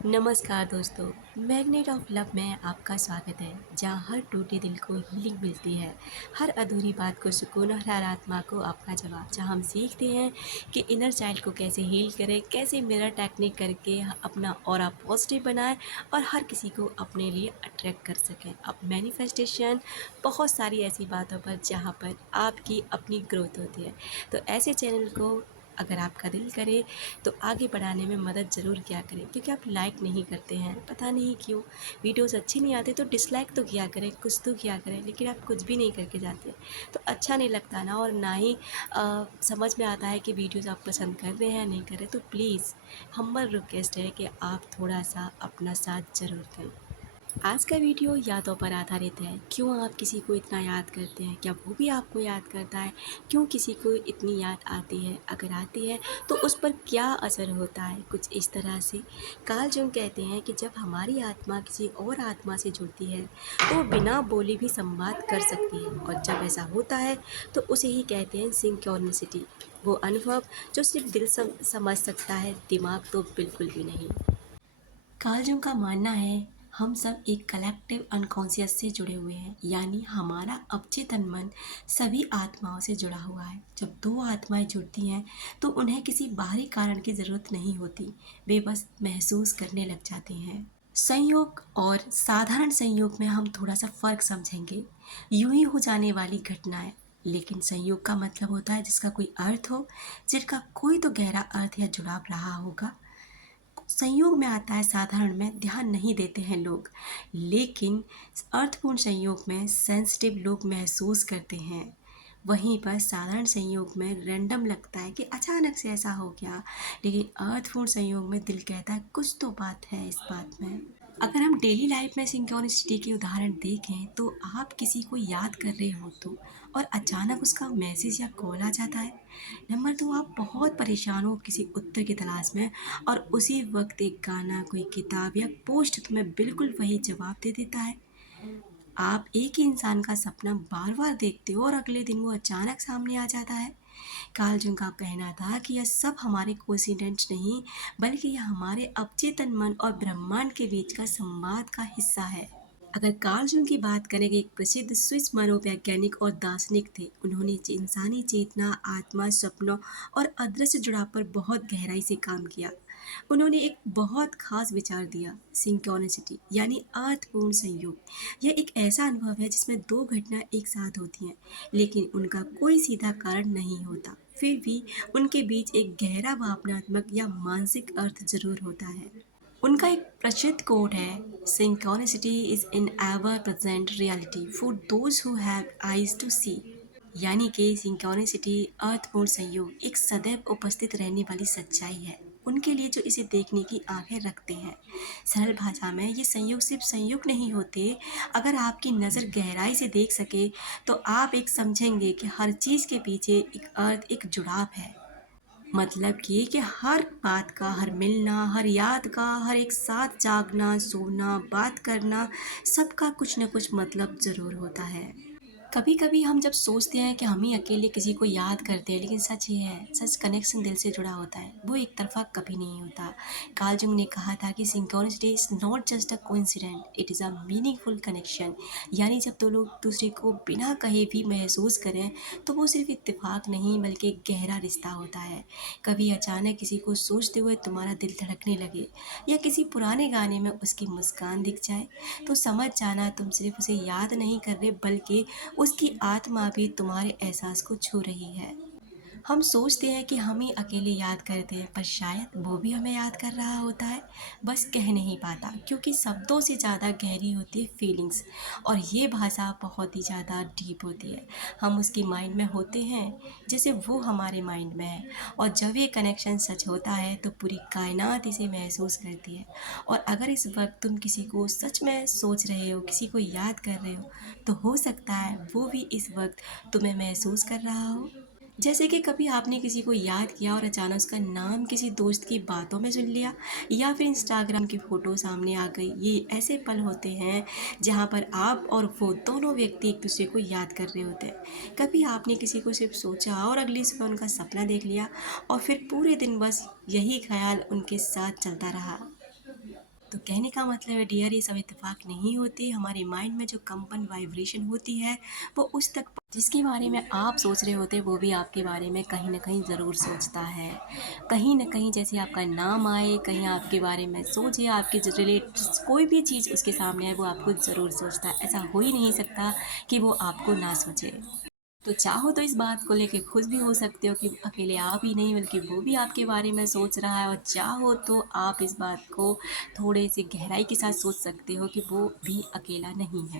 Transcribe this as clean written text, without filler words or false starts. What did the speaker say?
नमस्कार दोस्तों, magnet of love में आपका स्वागत है, जहाँ हर टूटे दिल को हीलिंग मिलती है, हर अधूरी बात को सुकून और हर आत्मा को अपना जवाब। जहाँ हम सीखते हैं कि इनर चाइल्ड को कैसे हील करें, कैसे मिरर टेक्निक करके अपना ऑरा पॉजिटिव बनाएं और हर किसी को अपने लिए अट्रैक्ट कर सकें। अब मैनिफेस्टेशन बहुत सारी ऐसी बातों पर जहाँ पर आपकी अपनी ग्रोथ होती है। तो ऐसे चैनल को अगर आपका दिल करे तो आगे बढ़ाने में मदद ज़रूर किया करें, क्योंकि आप लाइक नहीं करते हैं, पता नहीं क्यों। वीडियोस अच्छी नहीं आती तो डिसलाइक तो किया करें, कुछ तो किया करें, लेकिन आप कुछ भी नहीं करके जाते तो अच्छा नहीं लगता ना। और ना ही समझ में आता है कि वीडियोस आप पसंद कर रहे हैं नहीं कर रहे। तो प्लीज़ हम्बल रिक्वेस्ट है कि आप थोड़ा सा अपना साथ ज़रूर दें। आज का वीडियो यादों पर आधारित है। क्यों आप किसी को इतना याद करते हैं? क्या वो भी आपको याद करता है? क्यों किसी को इतनी याद आती है? अगर आती है तो उस पर क्या असर होता है? कुछ इस तरह से कार्ल जंग कहते हैं कि जब हमारी आत्मा किसी और आत्मा से जुड़ती है तो वो बिना बोले भी संवाद कर सकती है, और जब ऐसा होता है तो उसे ही कहते हैं सिंक्रोनिसिटी। वो अनुभव जो सिर्फ दिल समझ सकता है, दिमाग तो बिल्कुल भी नहीं। कार्ल का मानना है हम सब एक कलेक्टिव अनकॉन्शियस से जुड़े हुए हैं, यानी हमारा अवचेतन मन सभी आत्माओं से जुड़ा हुआ है। जब दो आत्माएं जुड़ती हैं तो उन्हें किसी बाहरी कारण की ज़रूरत नहीं होती, वे बस महसूस करने लग जाती हैं। संयोग और साधारण संयोग में हम थोड़ा सा फ़र्क समझेंगे। यूं ही हो जाने वाली घटनाएं, लेकिन संयोग का मतलब होता है जिसका कोई अर्थ हो, जिसका कोई तो गहरा अर्थ या जुड़ाव रहा होगा। संयोग में आता है, साधारण में ध्यान नहीं देते हैं लोग, लेकिन अर्थपूर्ण संयोग में सेंसिटिव लोग महसूस करते हैं। वहीं पर साधारण संयोग में रैंडम लगता है कि अचानक से ऐसा हो गया, लेकिन अर्थपूर्ण संयोग में दिल कहता है कुछ तो बात है इस बात में। अगर हम डेली लाइफ में सिंक्रोनिसिटी के उदाहरण देखें तो आप किसी को याद कर रहे हो तो और अचानक उसका मैसेज या कॉल आ जाता है। नंबर 2, आप बहुत परेशान हो किसी उत्तर की तलाश में और उसी वक्त एक गाना, कोई किताब या पोस्ट तुम्हें बिल्कुल वही जवाब दे देता है। आप एक ही इंसान का सपना बार बार देखते हो और अगले दिन वो अचानक सामने आ जाता है। कार्ल जंग का कहना था कि यह सब हमारे कोइंसिडेंस नहीं, बल्कि यह हमारे अवचेतन मन और ब्रह्मांड के बीच का संवाद का हिस्सा है। अगर कार्ल जंग की बात करें, कि एक प्रसिद्ध स्विस मनोवैज्ञानिक और दार्शनिक थे, उन्होंने इंसानी चेतना, आत्मा, सपनों और अदृश्य जुड़ाव पर बहुत गहराई से काम किया। उन्होंने एक बहुत खास विचार दिया, सिंक्रोनिसिटी यानी अर्थपूर्ण संयोग। यह एक ऐसा अनुभव है जिसमें दो घटना एक साथ होती हैं, लेकिन उनका कोई सीधा कारण नहीं होता, फिर भी उनके बीच एक गहरा भावनात्मक या मानसिक अर्थ जरूर होता है। उनका एक प्रसिद्ध कोट है, synchronicity is in ever present reality for those who have eyes to see. यानी कि सिंक्रोनिसिटी, अर्थपूर्ण संयोग, एक सदैव उपस्थित रहने वाली सच्चाई है उनके लिए जो इसे देखने की आंखें रखते हैं। सरल भाषा में ये संयोग सिर्फ संयोग नहीं होते। अगर आपकी नज़र गहराई से देख सके तो आप एक समझेंगे कि हर चीज़ के पीछे एक अर्थ, एक जुड़ाव है। मतलब कि हर बात का, हर मिलना, हर याद का, हर एक साथ जागना, सोना, बात करना, सबका कुछ न कुछ मतलब ज़रूर होता है। कभी कभी हम जब सोचते हैं कि हम ही अकेले किसी को याद करते हैं, लेकिन सच ये है, सच कनेक्शन दिल से जुड़ा होता है, वो एक तरफा कभी नहीं होता। कार्ल जंग ने कहा था कि synchronicity is not just a coincident, it is a meaningful connection. यानी जब दो लोग दूसरे को बिना कहे भी महसूस करें तो वो सिर्फ इत्तेफाक नहीं, बल्कि एक गहरा रिश्ता होता है। कभी अचानक किसी को सोचते हुए तुम्हारा दिल धड़कने लगे, या किसी पुराने गाने में उसकी मुस्कान दिख जाए, तो समझ जाना तुम सिर्फ उसे याद नहीं कर रहे, बल्कि उसकी आत्मा भी तुम्हारे एहसास को छू रही है। हम सोचते हैं कि हम ही अकेले याद करते हैं, पर शायद वो भी हमें याद कर रहा होता है, बस कह नहीं पाता, क्योंकि शब्दों से ज़्यादा गहरी होती है फीलिंग्स, और ये भाषा बहुत ही ज़्यादा डीप होती है। हम उसकी माइंड में होते हैं जैसे वो हमारे माइंड में है, और जब ये कनेक्शन सच होता है तो पूरी कायनात इसे महसूस करती है। और अगर इस वक्त तुम किसी को सच में सोच रहे हो, किसी को याद कर रहे हो, तो हो सकता है वो भी इस वक्त तुम्हें महसूस कर रहा हो। जैसे कि कभी आपने किसी को याद किया और अचानक उसका नाम किसी दोस्त की बातों में सुन लिया, या फिर इंस्टाग्राम की फ़ोटो सामने आ गई। ये ऐसे पल होते हैं जहाँ पर आप और वो दोनों व्यक्ति एक दूसरे को याद कर रहे होते हैं। कभी आपने किसी को सिर्फ सोचा और अगली सुबह उनका सपना देख लिया, और फिर पूरे दिन बस यही ख्याल उनके साथ चलता रहा। तो कहने का मतलब है डियर, ये सब इत्तेफाक नहीं होते। हमारे माइंड में जो कंपन वाइब्रेशन होती है वो उस तक जिसके बारे में आप सोच रहे होते वो भी आपके बारे में कहीं न कहीं ज़रूर सोचता है। कहीं न कहीं जैसे आपका नाम आए, कहीं आपके बारे में सोचे, आपके जो रिलेट्स कोई भी चीज़ उसके सामने आए वो आपको ज़रूर सोचता है। ऐसा हो ही नहीं सकता कि वो आपको ना सोचे। तो चाहो तो इस बात को लेके खुश भी हो सकते हो कि अकेले आप ही नहीं बल्कि वो भी आपके बारे में सोच रहा है, और चाहो तो आप इस बात को थोड़े से गहराई के साथ सोच सकते हो कि वो भी अकेला नहीं है।